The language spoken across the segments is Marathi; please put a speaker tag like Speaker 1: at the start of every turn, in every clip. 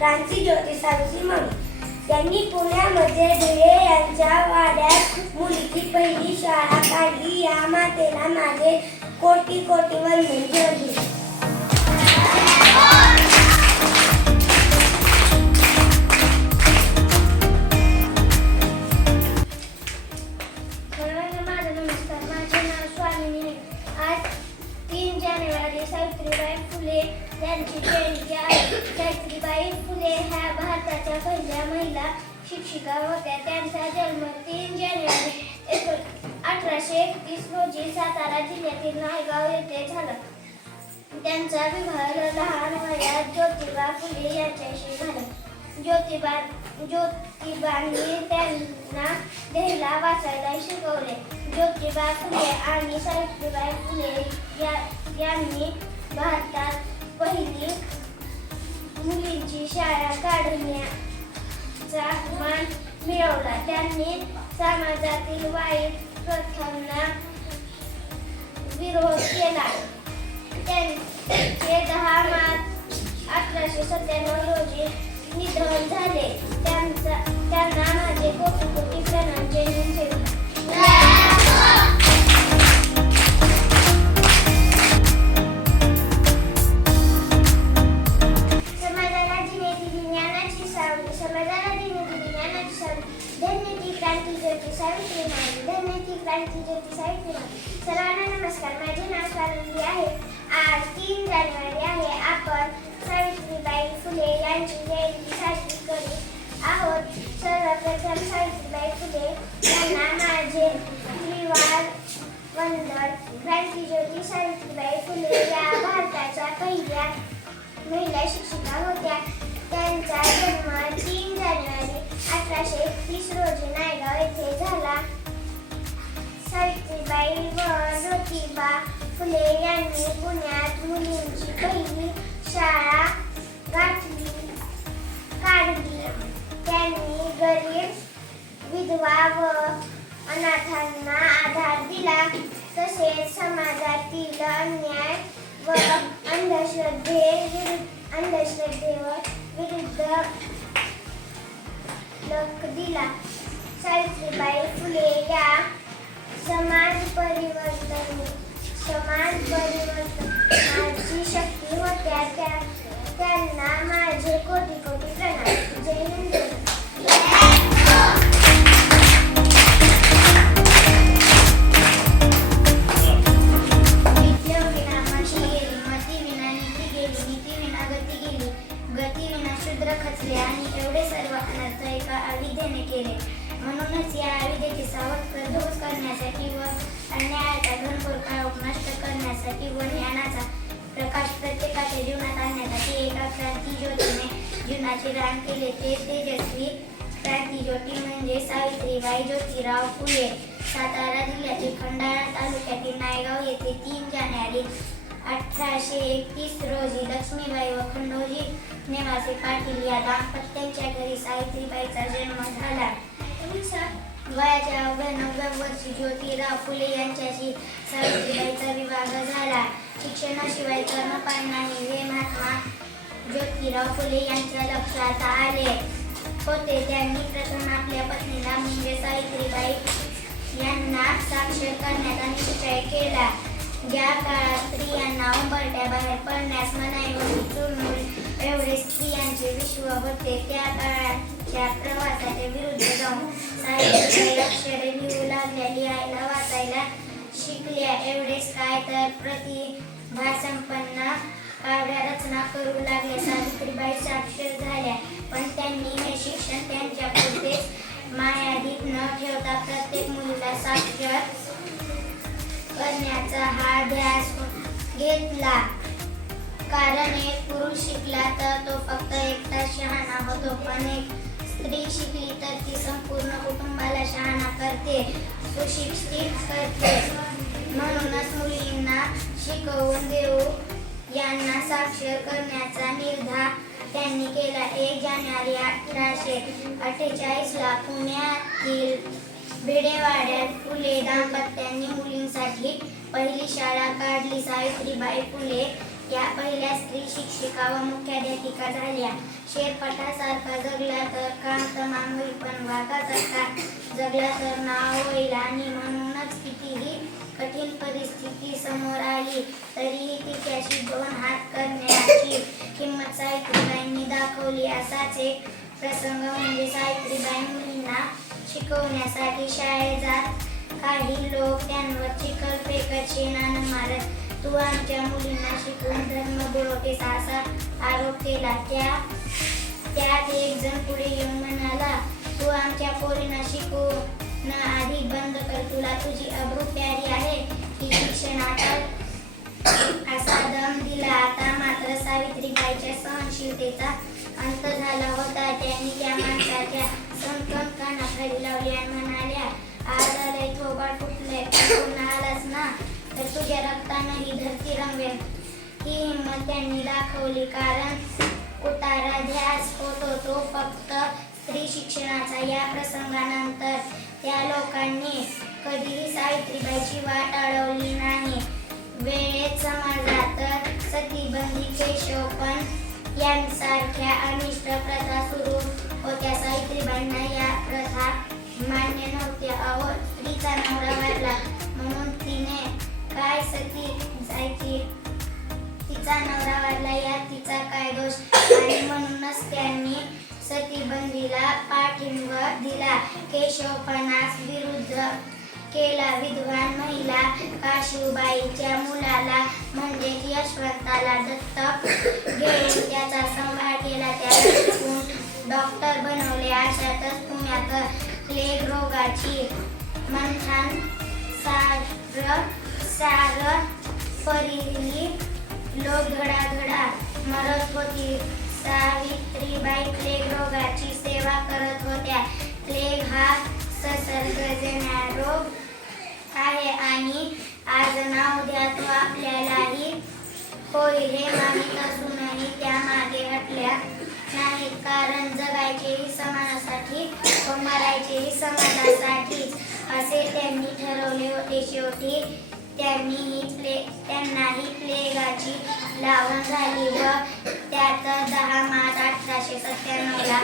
Speaker 1: क्रांती ज्योतिषांची मम्मी मावली त्यांनी पुण्यामध्ये धुळे यांच्या वाड्यात मुलीची पहिली शाळा काढली. या मातेला माझे कोटी कोटी वंदन
Speaker 2: रोजी सातारा जिल्ह्यातील नायगाव येथे झाला. त्यांचा विवाह लहान वयात ज्योतिबा फुले यांच्याशी झाला. ज्योतिबा ज्योतिबांनी त्यांना लिहायला वाचायला शिकवले. ज्योतिबा फुले आणि सावित्रीबाई फुले या यांनी भारतात पहिली मुलींची शाळा काढण्याचा मान मिळवला. त्यांनी समाजातील वाईट प्रथांना विरोध केला. त्यांचे दहा मार्च अठराशे सत्त्याण्णव रोजी निधन झाले त्यांचा त्यांना माझे क्रांती ज्योती सावित्री क्रांती ज्योती सावित्री सर्वांना नमस्कार माझे नाव स्वानंदी आहे आज तीन जानेवारी आहे आपण सावित्रीबाई फुले यांची जयंती साजरी करू आहोत सर्वप्रथम सावित्रीबाई फुले यांना माझे त्रिवार वंदन क्रांती ज्योती सावित्रीबाई फुले या भारताच्या पहिल्या महिला शिक्षिका होत्या. त्यांचा जन्म तीन जानेवारी अठराशे एकतीस रोजी नायगाव येथे झाला. सावित्रीबाई व ज्योतिबा फुले यांनी पुण्यात मुलींची पहिली शाळा गाठली काढली. त्यांनी गरीब विधवा व अनाथांना आधार दिला. तसेच समाजातील अन्याय व अंधश्रद्धे विरुद्ध अंधश्रद्धेवर विरुद्ध ओळख दिला सावित्रीबाई फुले या समाज परिवर्तन समाज परिवर्तनाची शक्ती होत्या त्या त्यांना माझे कोटी कोटी प्रणाम. जय हिंद. करण्यासाठी व ज्ञानाचा प्रकाश प्रत्येकाच्या जीवनात आणण्यासाठी एका क्रांती ज्योतीने जीवनाचे दान केले. ते तेजस्वी क्रांती ज्योती म्हणजे सावित्रीबाई ज्योतिराव फुले. सातारा जिल्ह्यातील खंडाळा तालुक्यातील नायगाव येथे तीन जानेवारी अठराशे एकतीस रोजी लक्ष्मीबाई व खंडोजी नेवासे पाटील या दाम्पत्याच्या घरी सावित्रीबाईचा जन्म झाला. वयाच्या अव्याण्णव्या वर्षी ज्योतिराव फुले यांच्याशी सावित्रीबाईचा विवाह झाला. शिक्षणाशिवाय कर्मपान नाही हे महात्मा ज्योतिराव फुले यांच्या लक्षात आले होते. त्यांनी प्रथम आपल्या पत्नीला म्हणजे सावित्रीबाई यांना साक्षर करण्याचा निश्चय केला. ज्या काळात स्त्रियांना उंबरट्या बाहेर पडण्यास मनाई होती तृणमूल एवढे स्त्रियांचे विश्व होते. त्या काळाच्या प्रवासाच्या विरुद्ध जाऊन अक्षरे लिहू लागल्या लिहायला वाचायला शिकल्या एवढेच काय तर प्रतिभा संपन्न काव्या रचना करू लागल्या सावित्रीबाई
Speaker 3: साक्षर झाल्या पण त्यांनी हे शिक्षण त्यांच्या पुरतेच मायाधीत न ठेवता प्रत्येक मुलीला साक्षर करण्याचा हा ध्यास घेतला कारण एक पुरुष शिकला तर तो फक्त एकटा शहाणा होतो पण एक स्त्री शिकली तर ती संपूर्ण कुटुंबाला शहाणा करते सुशिक्षित करते. म्हणूनच मुलींना शिकवून देऊ यांना साक्षर करण्याचा निर्धार त्यांनी केला. एक जानेवारी अठराशे अठ्ठेचाळीसला पुण्यातील भिडेवाड्यात फुले दाम्पत्यांनी मुलींसाठी पहिली शाळा काढली. सावित्रीबाई फुले या पहिल्या स्त्री शिक्षिका व मुख्याध्यापिका झाल्या. शेरपटासारखा जगला तर काम तमाम होईल पण वाघासारखा जगला तर नाव होईल आणि म्हणूनच कितीही कठीण परिस्थिती समोर आली तरीही तिच्याशी दोन हात करण्याची किंमत सावित्रीबाईंनी दाखवली. असाच एक प्रसंग म्हणजे सावित्रीबाई मुलींना शिकवण्यासाठी शाळेत जात. काही लोक त्यांवर चिखल फेकत शेणानं मारत तू आमच्या मुलींना शिकवून धर्म बुडवतेस असा आरोप केला त्या त्यात एक जण पुढे येऊन म्हणाला तू आमच्या पोरींना शिकू ना आधी बंद कर. तुला तुझी अब्रू प्यारी आहे. की शिक्षणाचा असा दम दिला. आता मात्र सावित्रीबाईच्या सहनशीलतेचा अंत झाला होता. त्यांनी त्या माणसाच्या संकन कानाखाली लावली आणि म्हणाल्या आज आलंय थोबा फुटलंय. पुन्हा आलाच ना. तर तुझ्या रक्तानं ही धरती रंगवेल ही हिंमत त्यांनी दाखवली कारण उतारा ध्यास होतो तो फक्त स्त्री शिक्षणाचा. या प्रसंगानंतर त्या लोकांनी कधीही सावित्रीबाईची वाट अडवली नाही. वेळेत समाजात तर सतीबंदी केशव पण यांसारख्या अनिष्ट प्रथा सुरू होत्या. सावित्रीबाईंना या प्रथा मान्य नव्हत्या. अहो स्त्रीचा नवरा वाढला. सती जायची तिचा नवरा वाढला या तिचा काय दोष? आणि म्हणूनच त्यांनी सती सतीबंदीला पाठिंबा दिला. केशवपणास विरुद्ध केला विद्वान महिला काशीबाईच्या मुलाला म्हणजे यशवंताला दत्तक घेऊन त्याचा संभाळ केला. त्या डॉक्टर बनवले. अशातच पुण्यात प्लेग रोगाची मंथान सार सागर परिली लोक घडाघडा मरत होती सावित्रीबाई प्लेग रोगाची सेवा करत होत्या. प्लेग हा संसर्गजन्य रोग आहे आणि आज ना उद्या तो आपल्यालाही होईल हे माहीत असूनही त्या मागे हटल्या नाहीत. कारण जगायचेही समाजासाठी व मरायचेही समाजासाठी असे त्यांनी ठरवले होते. शेवटी त्यांनीही प्ले त्यांनाही प्लेगाची लावण झाली व त्यात दहा मार्च अठराशे सत्त्याण्णवला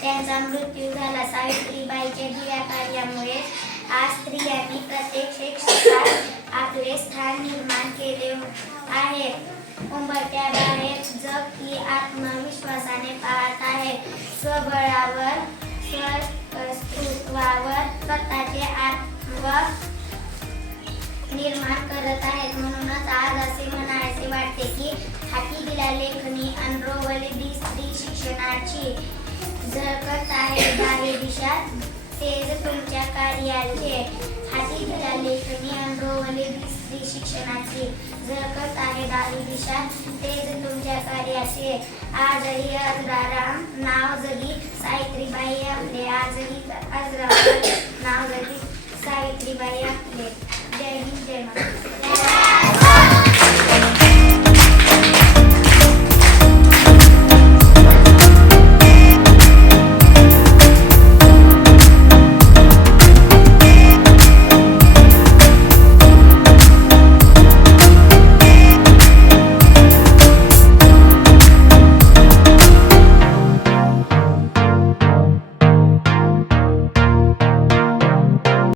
Speaker 3: त्यांचा मृत्यू झाला. सावित्रीबाईच्या दिव्या कार्यामुळे आज स्त्रियांनी प्रत्येक क्षेत्रात आपले स्थान निर्माण केले आहे. उंबरट्या बाहेर जग ही आत्मविश्वासाने पाहत आहे. स्वबळावर स्वस्तृत्वावर स्वतःचे आत्म निर्माण करत आहेत. म्हणूनच आज असे म्हणायचे वाटते की हाती दिला लेखनी अनरोवली स्त्री शिक्षणाची झळकत आहे. बाह्य दिशा तेज तुमच्या कार्याचे हाती दिला लेखनी अनरोवली स्त्री शिक्षणाची झळकत आहे. दावी दिशा तेज तुमच्या कार्याचे. आजही अजराराम नाव जरी सावित्रीबाई आपले. आजही अजराराम नाव जरी सावित्रीबाई आपले. जय हिंद जय महाराष्ट्र